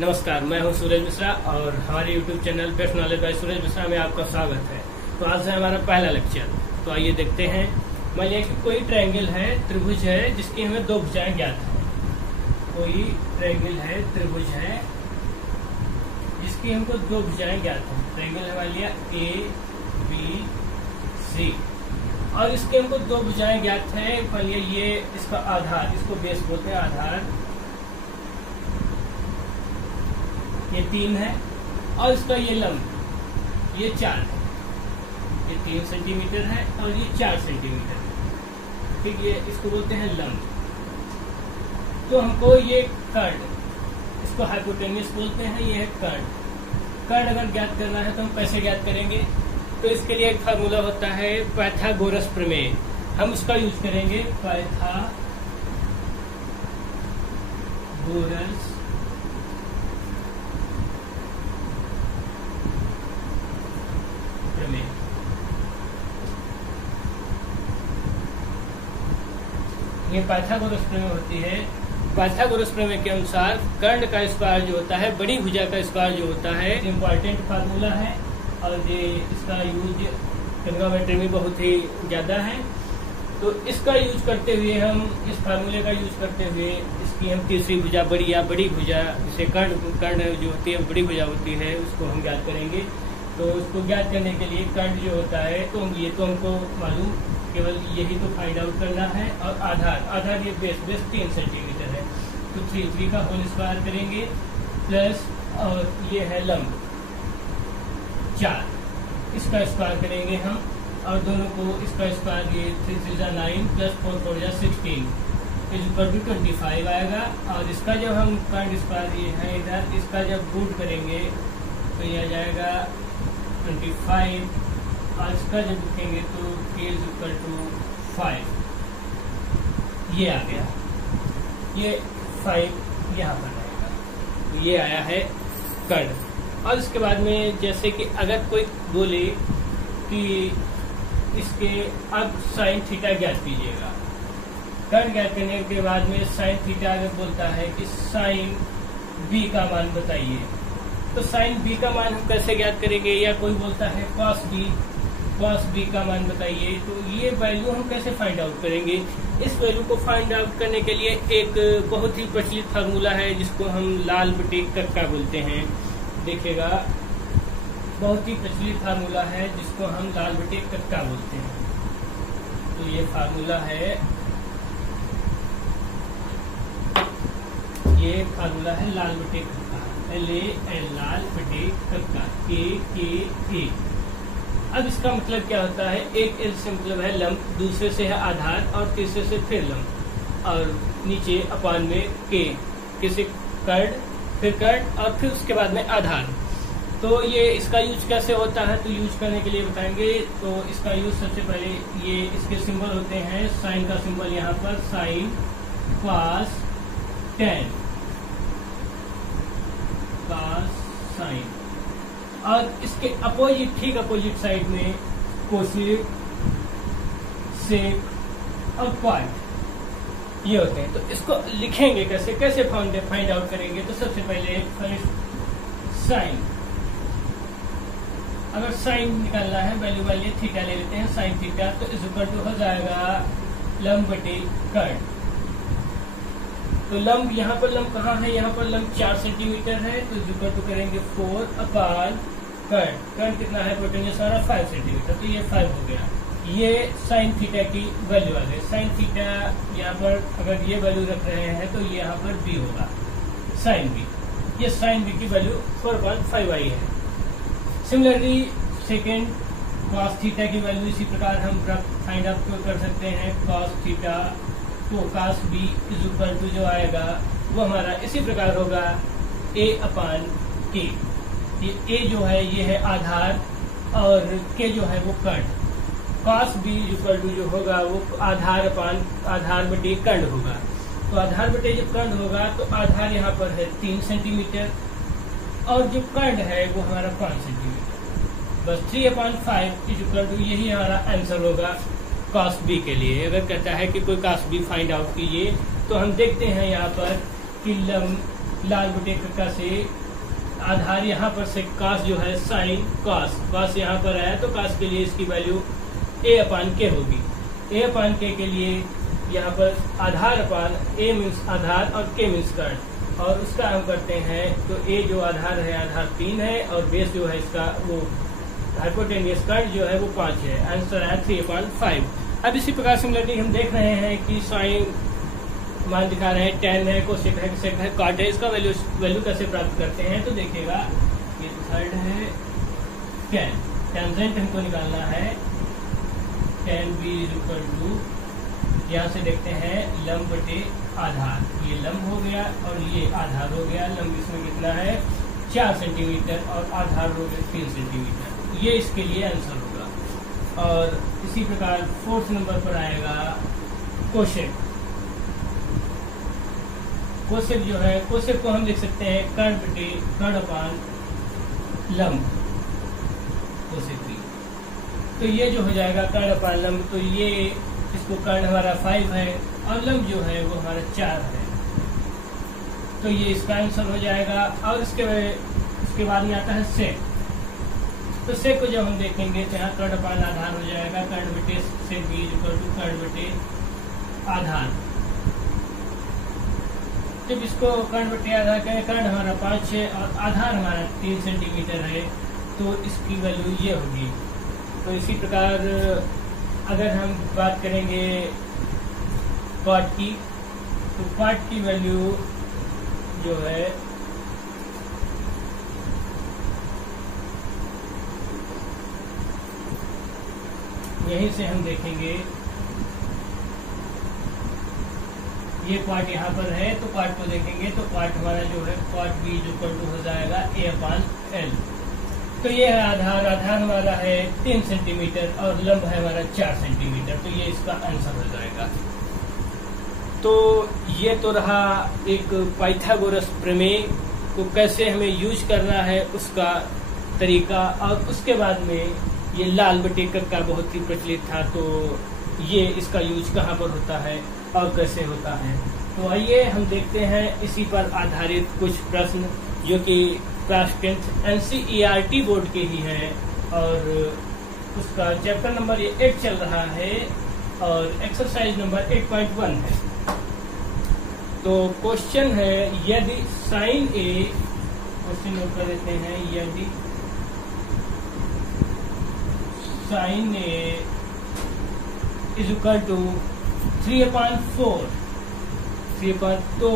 नमस्कार, मैं हूं सूरज मिश्रा और हमारे YouTube channel best knowledge by Suraj Mishra में आपका स्वागत है। तो आज है हमारा पहला लेक्चर। तो आइए देखते हैं। मान लिया कि कोई ट्रायंगल है, त्रिभुज है, जिसकी हमें दो भुजाएं ज्ञात हैं। कोई ट्रायंगल है, त्रिभुज है, जिसकी हमको दो भुजाएं ज्ञात हैं। ट्रायंगल है मान लिया ABC और इसके हमको दो भुजाएं ज्ञात हैं। मान लिया ये इसका आधार, इसको बेस बोलते हैं, आधार ये 3 है और इसका ये लंब ये 4 है। ये 3 सेंटीमीटर है और ये 4 सेंटीमीटर है। ठीक, ये इसको बोलते हैं लंब। तो हमको ये कर्ड, इसको हाइपोटेन्यूस बोलते हैं, ये है कर्ड। कर्ड अगर ज्ञात करना है तो हम कैसे ज्ञात करेंगे? तो इसके लिए एक फार्मूला होता है पाइथागोरस प्रमेय। हम उसका यूज करेंगे, पाइथागोरस प्रमेय। ये पाइथागोरस प्रमेय होती है। पाइथागोरस प्रमेय के अनुसार कर्ण का स्क्वायर जो होता है, बड़ी भुजा का स्क्वायर जो होता है, इम्पोर्टेंट फार्मूला है और ये इसका यूज ट्रिग्नोमेट्री में बहुत ही ज्यादा है। तो इसका यूज करते हुए हम, इस फार्मूले का यूज करते हुए इसकी हम तीसरी भुजा, बड़ी भुजा, जिसे कर्ण जो होती है बड़ी भुजा होती है, उसको हम ज्ञात करेंगे। तो उसको ज्ञात करने के लिए कर्ण जो होता है, तो ये तो हमको मालूम, केवल यही तो फाइंड आउट करना है। और आधार ये बेस 3 सेंटीमीटर है, तो 3 का होल स्क्वायर करेंगे प्लस, और ये है लंब 4, इसका स्क्वायर करेंगे हम, और दोनों को इसका स्क्वायर, ये 3 3 9 प्लस 4 4 16 इज इक्वल टू 25 आएगा। और इसका जब हम कर्ण स्क्वायर ये है इधर, इसका जब रूट करेंगे तो ये आ जाएगा 25, और इसका जब लिखेंगे तो k इज इक्वल टू 5, ये आ गया, ये 5 यहाँ पर आएगा। ये आया है कर्ण। और इसके बाद में जैसे कि अगर कोई बोले कि इसके अब साइन थीटा ज्ञात कीजिएगा, कर्ण ज्ञात करने के बाद में साइन थीटा अगर बोलता है कि साइन b का मान बताइए, तो साइन b का मान हम कैसे ज्ञात करेंगे? या कोई बोलता है कॉस b का मान बताइए, तो ये वैल्यू हम कैसे फाइंड आउट करेंगे? इस वैल्यू को फाइंड आउट करने के लिए एक बहुत ही प्रचलित फार्मूला है, जिसको हम लाल बटे कक्का बोलते हैं। देखिएगा, बहुत ही प्रचलित फार्मूला है जिसको हम लाल बटे कक्का बोलते हैं। तो ये फार्मूला है, ये फार्मूला है लाल बटे कक्का, LAL, लाल बटे कक्का, KKA। अब इसका मतलब क्या होता है? एक L से मतलब है लंब, दूसरे से है आधार, और तीसरे से फिर लंब, और नीचे अपान में K, किसी कर्ण, फिर कर्ण, और फिर उसके बाद में आधार। तो ये इसका यूज कैसे होता है? तो यूज करने के लिए बताएंगे। तो इसका यूज सबसे पहले, ये इसके सिंबल होते हैं, साइन का सिंबल यहाँ पर, sine, cos, tan, cos, sine, और इसके अपोजिट, ठीक अपोजिट साइड में कोसेक, सेक और क्वाड, ये होते हैं। तो इसको लिखेंगे कैसे फाइंड आउट करेंगे? तो सबसे पहले फर्स्ट साइन, अगर साइन निकालना है, वैल्यू वाले थीटा ले लेते हैं, साइन थीटा, तो इस इक्वल टू हो जाएगा लंब बटे कर्ण। तो लंब, यहाँ पर लंब कहाँ है? यहाँ पर लंब 4 सेंटीमीटर है, तो इक्वल टू करेंगे 4 अपान कर्ण। कर्ण कितना है? हाइपोटेन्यूस हमारा 5 सेंटीमीटर, तो ये 5 हो गया। ये साइन थीटा की वैल्यू आ गई। साइन थीटा यहाँ पर अगर ये वैल्यू रख रहे हैं तो ये यहाँ पर b होगा, साइन b। ये साइन b की वैल्यू 4.5 आई है। सिमिलरली सेकेंड कॉस थीटा की वैल्यू इसी प्रकार हम फाइंड आउट कर सकते हैं। कॉस थीटा, तो cos b is equal to जो आएगा वो हमारा इसी प्रकार होगा a अपान k। ये a जो है ये है आधार, और k जो है वो कर्ण। कॉस b इक्वल टू जो होगा वो आधार अपान आधार बटे कर्ण होगा। तो आधार बटे जब कर्ण होगा तो आधार यहाँ पर है 3 सेंटीमीटर, और जो कर्ण है वो हमारा 5 सेंटीमीटर। बस 3/5 इज इक्वल टू, यही हमारा आंसर होगा कॉस बी के लिए। अगर कहता है कि कोई कॉस बी फाइंड आउट कीजिए, तो हम देखते हैं यहाँ पर कि लंब लाल बटे कक्का से आधार यहाँ पर से कास जो है साइन कास यहाँ पर आया तो कास के लिए इसकी वैल्यू a/k होगी। a/k के लिए यहाँ पर आधार अपान a मीन्स आधार और k मीन्स कर्ण, और उसका हम करते हैं तो a जो आधार है आधार 3 है और बेस जो है इसका वो हाइपोटेनियस कर्ण जो है वो 5 है। आंसर है 3/5। अब इसी प्रकार सिमिलरली हम देख रहे हैं कि साइन मान दिखा रहे हैं, tan है, कोसेक है, सेक है, कॉट है, इसका वैल्यू कैसे प्राप्त करते हैं तो देखिएगा ये थर्ड है tan, टेंजेंट हमको निकालना है tan b इक्वल टू, यहाँ से देखते हैं लंब बटे आधार, ये लंब हो गया और ये आधार हो गया। लंब इसमें कितना है 4 सेंटीमीटर और आधार हो गया 3 सेंटीमीटर, ये इसके लिए आंसर होगा। और इसी प्रकार 4th नंबर पर आएगा कोसेक। कोसेक जो है, कोसेक को हम लिख सकते हैं कर्ण बटे कर्ण अपान लंब कोसेक भी, तो ये जो हो जाएगा कर्ण अपान लंब, तो ये इसको कर्ण हमारा 5 है और लंब जो है वो हमारा 4 है, तो ये इसका आंसर हो जाएगा। और इसके बाद में आता है सेक, तो सेक को जब हम देखेंगे तो यहाँ कर्ण अपान आधार हो जाएगा, कर्ण बटे सेक b इक्वल टू कर्ण बटे आधार। जब इसको कर्ण बटे आधार करें, कर्ण हमारा 5 है और आधार हमारा 3 सेंटीमीटर है, तो इसकी वैल्यू ये होगी। तो इसी प्रकार अगर हम बात करेंगे कॉट की, तो कॉट की वैल्यू जो है यहीं से हम देखेंगे, ये क्वाट यहाँ पर है तो क्वाट को देखेंगे तो क्वाट हमारा जो है क्वाट b इक्वल टू हो जाएगा a/l। तो ये है आधार हमारा है 3 सेंटीमीटर और लंब है हमारा 4 सेंटीमीटर, तो ये इसका आंसर हो जाएगा। तो ये तो रहा एक पाइथागोरस प्रमेय को कैसे हमें यूज करना है उसका तरीका, और उसके बाद में ये लाल बटे कक्का बहुत ही प्रचलित था, तो ये इसका यूज कहाँ पर होता है और कैसे होता है। तो आइए हम देखते हैं इसी पर आधारित कुछ प्रश्न जो कि क्लास 10th NCERT बोर्ड के ही हैं, और उसका चैप्टर नंबर ये 8 चल रहा है और एक्सरसाइज नंबर 8.1 है। तो क्वेश्चन है यदि साइन ए, क्वेश्चन नोट कर देते हैं, यदि sine A is equal to 3/4 3/2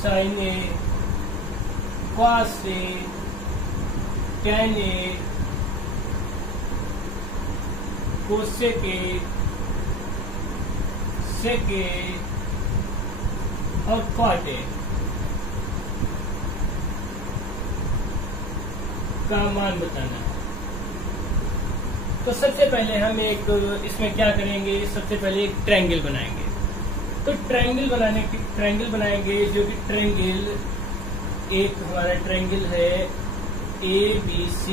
sine A cos A tan A cosec A sec A और कॉट ए का मान बताना है। तो सबसे पहले हम एक इसमें क्या करेंगे, सबसे पहले एक ट्रायंगल बनाएंगे। तो ट्रायंगल बनाएंगे जो कि ट्रायंगल एक हमारा ट्रायंगल है ABC,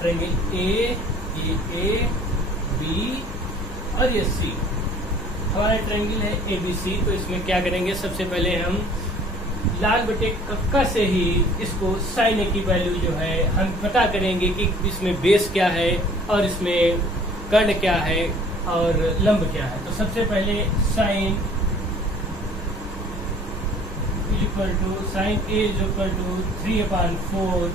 ट्रायंगल ए बी और ये सी हमारा ट्रायंगल है ABC। तो इसमें क्या करेंगे, सबसे पहले हम लाल बटे कक्का से ही इसको साइन ए की वैल्यू जो है हम पता करेंगे कि इसमें बेस क्या है और इसमें कर्ण क्या है और लंब क्या है। तो सबसे पहले साइन ए इक्वल टू 3/4।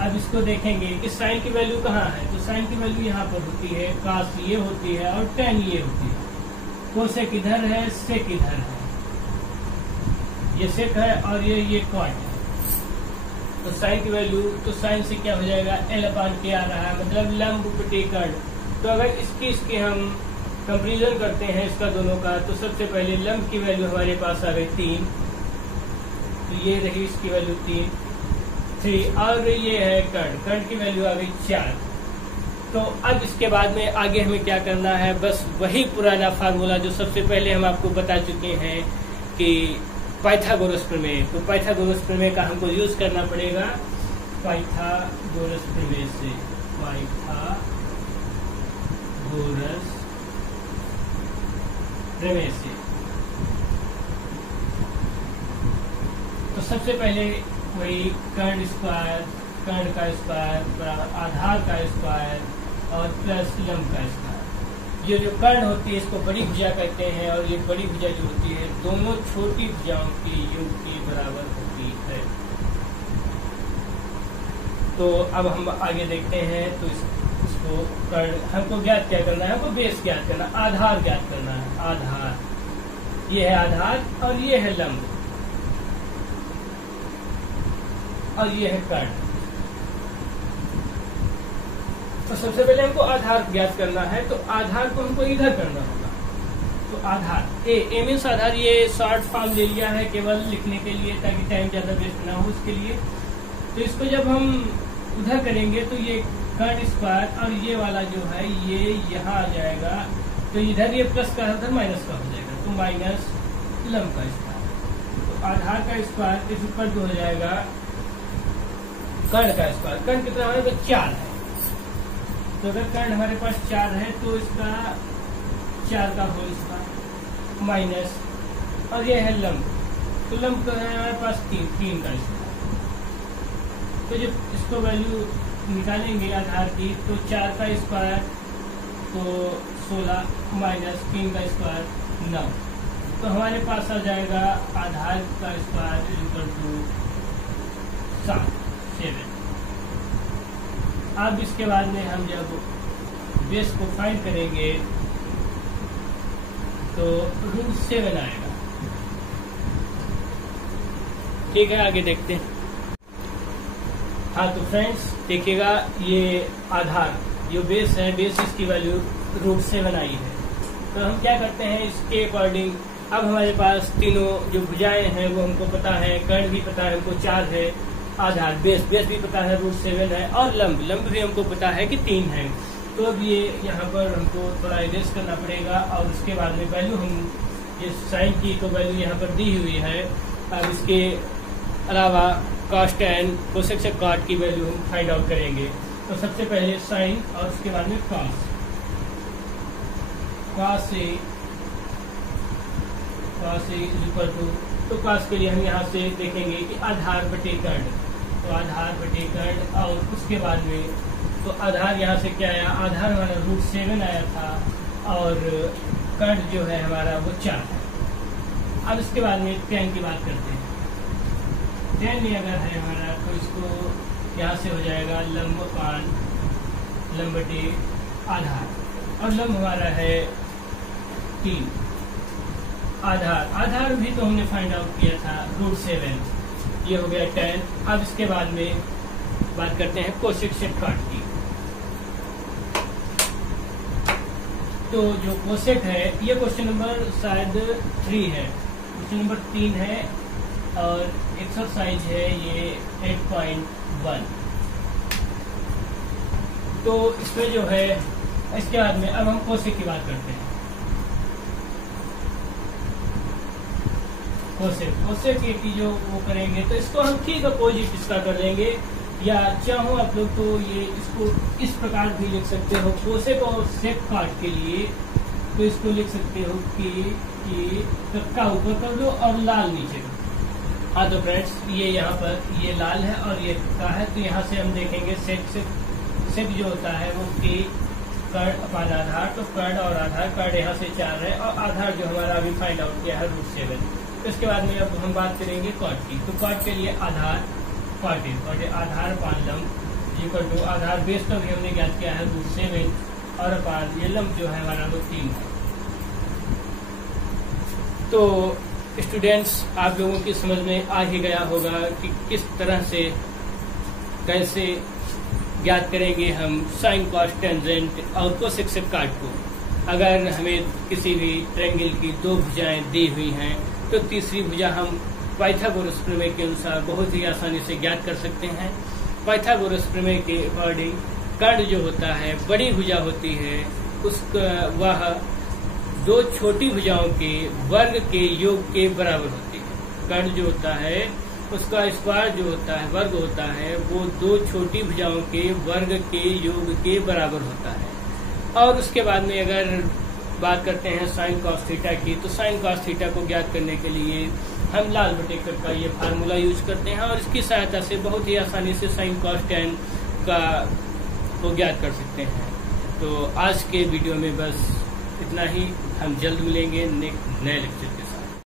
अब इसको देखेंगे कि साइन की वैल्यू कहाँ है, तो साइन की वैल्यू यहाँ पर होती है, कास ये होती है और टैन ये होती है। कोसेक इधर है, सेक इधर है, ये सेक है और ये कॉट है। तो साइन की वैल्यू, तो साइन से क्या हो जाएगा l/k आ रहा है, मतलब लंब बटे कर्ण। तो अगर इसकी हम कंपेरिजन करते हैं इसका दोनों का, तो सबसे पहले लंब की वैल्यू हमारे पास आ गई 3, तो ये रही इसकी वैल्यू 3 और ये है कर्ण की वैल्यू आ गई 4। तो अब इसके बाद में आगे हमें क्या करना है, बस वही पुराना फार्मूला जो सबसे पहले हम आपको बता चुके हैं कि पाइथागोरस प्रमेय। तो पाइथागोरस प्रमेय का हमको यूज करना पड़ेगा, पाइथागोरस प्रमेय से पाइथागोरस प्रमेय से। तो सबसे पहले वही कर्ण स्क्वायर, कर्ण का स्क्वायर बराबर आधार का स्क्वायर और प्लस लंब का स्क्वायर। ये जो कर्ण होती है इसको बड़ी भुजा कहते हैं, और ये बड़ी भुजा जो होती है दोनों छोटी भुजाओं के योग के बराबर होती है। तो अब हम आगे देखते हैं। तो इसको कर्ण हमको ज्ञात क्या करना है, हमको बेस ज्ञात करना, आधार ज्ञात करना है। आधार ये है आधार और ये है लंब और ये है कर्ण। तो सबसे पहले हमको आधार ज्ञात करना है, तो आधार को हमको इधर करना होगा। तो आधार ए मीन्स आधार, ये शॉर्ट फॉर्म ले लिया है केवल लिखने के लिए ताकि टाइम ज्यादा वेस्ट ना हो उसके लिए। तो इसको जब हम उधर करेंगे तो ये कर्ण स्क्वायर और ये वाला जो है ये यहाँ आ जाएगा, तो इधर ये प्लस का उधर माइनस का हो जाएगा, तो माइनस लंब का स्क्वायर। तो आधार का स्क्वायर इस ऊपर जो हो जाएगा कर्ण का स्क्वायर। कर्ण कितना हमारे पास 4 है, तो अगर कर्ण हमारे पास 4 है तो इसका 4 का होल स्क्वायर माइनस, और ये है लंब, तो लंब का है हमारे पास 3 का स्क्वायर। तो जब इसको वैल्यू निकालेंगे आधार की, तो 4 का स्क्वायर तो 16 माइनस 3 का स्क्वायर 9, तो हमारे पास आ जाएगा आधार का स्क्वायर इक्वल टू 7। अब इसके बाद में हम जब बेस को फाइंड करेंगे तो √7 आएगा। ठीक है, आगे देखते हैं। हाँ तो फ्रेंड्स देखिएगा, ये आधार जो बेस है, बेस इसकी वैल्यू √7 आई है। तो हम क्या करते हैं इसके अकॉर्डिंग, अब हमारे पास तीनों जो भुजाएं हैं वो हमको पता है, कर्ण भी पता है हमको 4 है, आधार बेस भी पता है √7 है, और लंब भी हमको पता है कि 3 है। तो अब ये यहाँ पर हमको थोड़ा इरेज करना पड़ेगा, और उसके बाद में वैल्यू हम ये साइन की तो वैल्यू यहाँ पर दी हुई है। अब इसके अलावा cos tan कोसेक से कॉट की वैल्यू हम फाइंड आउट करेंगे। तो सबसे पहले साइन और उसके बाद में cos इक्वल टू, तो cos के लिए हम यहाँ से देखेंगे कि आधार बटे कर्ण, तो आधार बटे कर्ण, और उसके बाद में तो आधार यहाँ से क्या आया, आधार हमारा √7 आया था, और कर्ण जो है हमारा वो 4 है। अब इसके बाद में tan की बात करते हैं। tan में अगर है हमारा तो इसको यहाँ से हो जाएगा लंब बटे आधार, और लंब हमारा है 3। आधार भी तो हमने फाइंड आउट किया था √7, ये हो गया tan। अब इसके बाद में बात करते हैं कोसेक से कॉट की। तो जो कोसेक है ये क्वेश्चन नंबर शायद 3 है, क्वेश्चन नंबर 3 है, और एक्सरसाइज है ये 8.1। तो इसमें जो है, इसके बाद में अब हम कोसेक की बात करते हैं। कोसेक की जो वो करेंगे तो इसको हम ठीक अपोजिट इसका कर लेंगे, या चाहो आप लोग तो ये इसको इस प्रकार भी लिख सकते हो। कोसेक और सेक कॉट के लिए तो इसको लिख सकते हो कि कक्का ऊपर कर दो और लाल नीचे कर दो। हाँ तो फ्रेंड्स ये यहाँ पर ये लाल है और ये कक्का है, तो यहाँ से हम देखेंगे सेक जो होता है वो कि कर्ण अपान आधार, तो कर्ण और आधार, कर्ण यहाँ से 4 है और आधार जो हमारा अभी फाइंड आउट किया है √7। तो इसके बाद में अब हम बात करेंगे कॉट की। तो कॉट के लिए आधार कॉट आधार अपान लंब इक्वल टू आधार बेस का भी हमने ज्ञात किया है √7, और अपान ये लंब जो है हमारा वो 3 है। तो स्टूडेंट्स आप लोगों की समझ में आ ही गया होगा कि किस तरह से कैसे ज्ञात करेंगे हम साइन कॉस टेंजेंट और कोसेक से कॉट को। अगर हमें किसी भी ट्रायंगल की 2 भुजाएं दी हुई हैं तो तीसरी भुजा हम पाइथागोरस प्रमेय के अनुसार बहुत ही आसानी से ज्ञात कर सकते हैं। पाइथागोरस प्रमेय के अकॉर्डिंग कर्ण जो होता है बड़ी भुजा होती है, उसका वह 2 छोटी भुजाओं के वर्ग के योग के बराबर होती है। कर्ण जो होता है उसका स्क्वायर जो होता है वर्ग होता है वो 2 छोटी भुजाओं के वर्ग के योग के बराबर होता है। और उसके बाद में अगर बात करते हैं साइन कॉस थीटा की, तो साइन कॉस थीटा को ज्ञात करने के लिए हम लाल बटेकर का ये फार्मूला यूज करते हैं और इसकी सहायता से बहुत ही आसानी से साइन कॉस tan का को ज्ञात कर सकते हैं। तो आज के वीडियो में बस इतना ही। हम जल्द मिलेंगे नए लेक्चर के साथ।